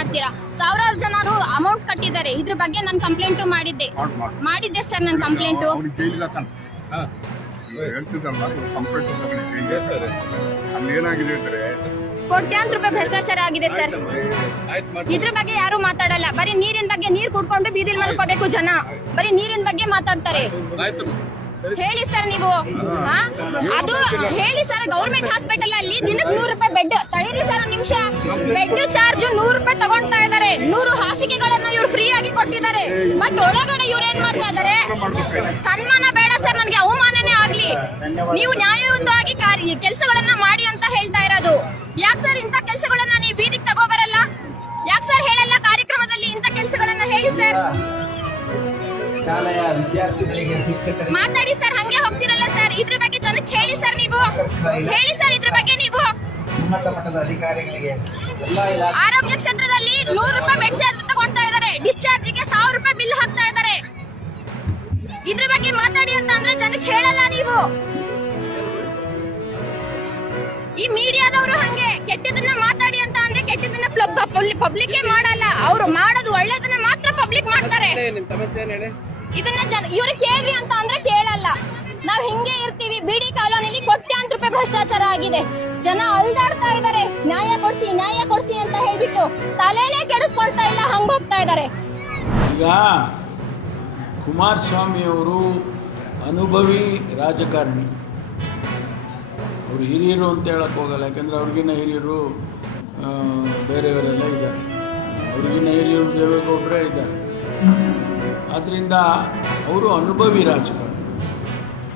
ಮಾಡ್ತೀರಾ? ಸಾವಿರಾರು ಜನರು ಅಮೌಂಟ್ ಕಟ್ಟಿದ್ದಾರೆ. ಇದ್ರ ಬಗ್ಗೆ ನಾನು ಕಂಪ್ಲೇಂಟ್ ಮಾಡಿದ್ದೆ ಸರ್. ನನ್ನ ಕಂಪ್ಲೇಂಟ್ ಏನಾಗಿದೆ ಅಂದ್ರೆ ಕೋಟ್ಯಾಂತರ ರೂಪಾಯಿ ಭ್ರಷ್ಟಾಚಾರ ಆಗಿದೆ ಸರ್. ಇದ್ರ ಬಗ್ಗೆ ಯಾರು ಮಾತಾಡಲ್ಲ. ಬರೀ ನೀರಿನ ಬಗ್ಗೆ, ನೀರ್ ಕುಡ್ಕೊಂಡು ಬೀದಿಲ್ ಮಲ್ಕೋಬೇಕು ಜನ. ಬರೀ ನೀರಿನ ಬಗ್ಗೆ ಮಾತಾಡ್ತಾರೆ. ಹೇಳಿ ಸರ್ ನೀವು, ಅದು ಹೇಳಿ ಸರ್. ಗೌರ್ಮೆಂಟ್ ಹಾಸ್ಪಿಟಲ್ ಅಲ್ಲಿ ದಿನಕ್ಕೆ 100 ರೂಪಾಯಿ ಬೆಡ್ ತಡೀರಿ ಸರ್. ಒಂದು ನಿಮಿಷ. ಬೆಡ್ ಚಾರ್ಜ್ 100 ರೂಪಾಯಿ ತಗೊಳ್ತಾ ಇದ್ದಾರೆ. 100 ಹಾಸಿಗೆಗಳನ್ನ ಇವ್ರು ಫ್ರೀ ಆಗಿ ಕೊಟ್ಟಿದ್ದಾರೆ. ಬಟ್ ಒಳಗಡೆ ಇವ್ರು ಏನ್ ಮಾಡ್ತಾ ಇದ್ದಾರೆ? ಸನ್ಮಾನ ಬೇಡ ಸರ್, ನನ್ಗೆ ಅವಮಾನನೇ ಆಗ್ಲಿ. ನೀವು ನ್ಯಾಯಯುತವಾಗಿ ಕೆಲಸಗಳನ್ನ ಮಾಡಿ ಅಂತ ಹೇಳ್ತಾ ಇರೋದು. ಯಾಕೆ ಸರ್ ಇಂಥ ಕೆಲಸಗಳನ್ನ ನೀವು ಬೀದಿಗೆ ತಗೋಬರಲ್ಲ? ಯಾಕೆ ಸರ್ ಹೇಳಲ್ಲ ಕಾರ್ಯಕ್ರಮದಲ್ಲಿ ಇಂಥ ಕೆಲಸಗಳನ್ನ? ಹೇಳಿ ಸರ್, ಶಾಲೆಯ ವಿದ್ಯಾರ್ಥಿಗಳಿಗೆ ಶಿಕ್ಷಕರಿಗೆ ಮಾತಾಡಿ ಸರ್. ಹಂಗೆ ಹೋಗ್ತಿರಲ್ಲ ಸರ್. ಇದ್ರ ಬಗ್ಗೆ ಜನಕ್ಕೆ ಹೇಳಿ ಸರ್. ನೀವು ಹೇಳಿ ಸರ್ ಇದ್ರ ಬಗ್ಗೆ. ನೀವು ಉನ್ನತ ಮಟ್ಟದ ಅಧಿಕಾರಿಗಳಿಗೆ ಎಲ್ಲಾ ಇಲಾಖೆ ಆರೋಗ್ಯ ಕ್ಷೇತ್ರದಲ್ಲಿ 100 ರೂಪಾಯಿ ಬೆಡ್ ಚಾರ್ಜ್ ತಗೊಳ್ತಾ ಇದ್ದಾರೆ. ಡಿಸ್ಚಾರ್ಜ್ಗೆ 1000 ರೂಪಾಯಿ ಬಿಲ್ ಹಾಕ್ತಾ ಇದ್ದಾರೆ. ಇದ್ರ ಬಗ್ಗೆ ಮಾತಾಡಿ ಅಂತ ಅಂದ್ರೆ ಜನಕ್ಕೆ ಹೇಳಲ್ಲ ನೀವು. ಈ ಮೀಡಿಯಾದವರು ಹಂಗೆ ಕೆಟ್ಟದನ್ನ ಮಾತಾಡಿ ಅಂತ ಅಂದ್ರೆ ಕೆಟ್ಟದನ್ನ ಪಬ್ಲಿಕ್ ಮಾಡಲ್ಲ. ಅವರು ಮಾಡೋದು ಒಳ್ಳೇದನ್ನ ಮಾತ್ರ ಪಬ್ಲಿಕ್ ಮಾಡ್ತಾರೆ. ಇದನ್ನ ಇವ್ರಿಗೆ ಕೇಳ್ರಿ ಅಂತ ಅಂದ್ರೆ ಕೇಳಲ್ಲ. ನಾವ್ ಹಿಂಗೆ ಇರ್ತೀವಿ. ಬಿಡಿ ಕಾಲೋನಿಲಿ ಕೋಟ್ಯಾಂತರ ರೂಪಾಯಿ ಭ್ರಷ್ಟಾಚಾರ ಆಗಿದೆ. ಜನ ಅಲ್ದಾಡ್ತಾ ಇದ್ದಾರೆ. ನ್ಯಾಯ ಕೊಡ್ಸಿ ಅಂತ ಹೇಳ್ಬಿಟ್ಟು ತಲೆನೇ ಕೆಡಿಸ್ಕೊಳ್ತಾ ಇಲ್ಲ. ಹಂಗೋಗ್ತಾ ಇದ್ದಾರೆ. ಈಗ ಕುಮಾರಸ್ವಾಮಿ ಅವರು ಅನುಭವಿ ರಾಜಕಾರಣಿ. ಅವರು ಹಿರಿಯರು ಅಂತ ಹೇಳಕ್ಕೆ ಹೋಗಲ್ಲ. ಯಾಕಂದರೆ ಅವ್ರಿಗಿನ್ನ ಹಿರಿಯರು ಬೇರೆಯವರೆಲ್ಲ ಇದ್ದಾರೆ. ಅವ್ರಿಗಿನ್ನ ಹಿರಿಯರು ದೇವೇಗೌಡರೇ ಇದ್ದಾರೆ. ಆದ್ದರಿಂದ ಅವರು ಅನುಭವಿ ರಾಜಕಾರಣಿ.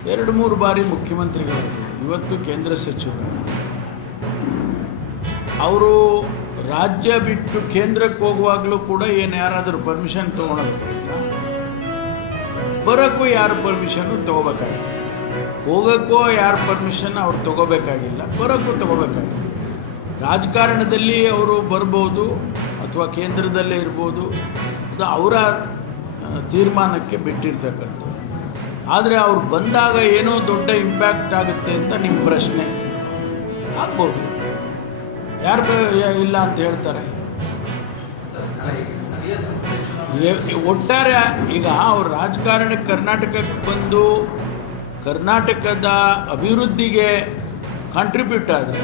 2-3 ಬಾರಿ ಮುಖ್ಯಮಂತ್ರಿಗಳು, ಇವತ್ತು ಕೇಂದ್ರ ಸಚಿವರು. ಅವರು ರಾಜ್ಯ ಬಿಟ್ಟು ಕೇಂದ್ರಕ್ಕೆ ಹೋಗುವಾಗಲೂ ಕೂಡ ಏನು ಯಾರಾದರೂ ಪರ್ಮಿಷನ್ ತೊಗೊಳಬೇಕಾಯ್ತಾ? ಬರೋಕ್ಕೂ ಯಾರು ಪರ್ಮಿಷನ್ನು ತೊಗೋಬೇಕಾಗಿಲ್ಲ. ಹೋಗೋಕ್ಕೂ ಯಾರು ಪರ್ಮಿಷನ್ ಅವ್ರು ತೊಗೋಬೇಕಾಗಿಲ್ಲ. ಬರೋಕ್ಕೂ ತೊಗೋಬೇಕಾಗಿಲ್ಲ. ರಾಜಕಾರಣದಲ್ಲಿ ಅವರು ಬರ್ಬೋದು ಅಥವಾ ಕೇಂದ್ರದಲ್ಲೇ ಇರ್ಬೋದು. ಅದು ಅವರ ತೀರ್ಮಾನಕ್ಕೆ ಬಿಟ್ಟಿರ್ತಕ್ಕಂಥದ್ದು. ಆದರೆ ಅವ್ರು ಬಂದಾಗ ಏನೋ ದೊಡ್ಡ ಇಂಪ್ಯಾಕ್ಟ್ ಆಗುತ್ತೆ ಅಂತ ನಿಮ್ಮ ಪ್ರಶ್ನೆ. ಆಗ್ಬೋದು, ಯಾರು ಇಲ್ಲ ಅಂತ ಹೇಳ್ತಾರೆ. ಒಟ್ಟಾರೆ ಈಗ ಅವ್ರು ರಾಜಕಾರಣಕ್ಕೆ ಕರ್ನಾಟಕಕ್ಕೆ ಬಂದು ಕರ್ನಾಟಕದ ಅಭಿವೃದ್ಧಿಗೆ ಕಾಂಟ್ರಿಬ್ಯೂಟ್ ಆದರೆ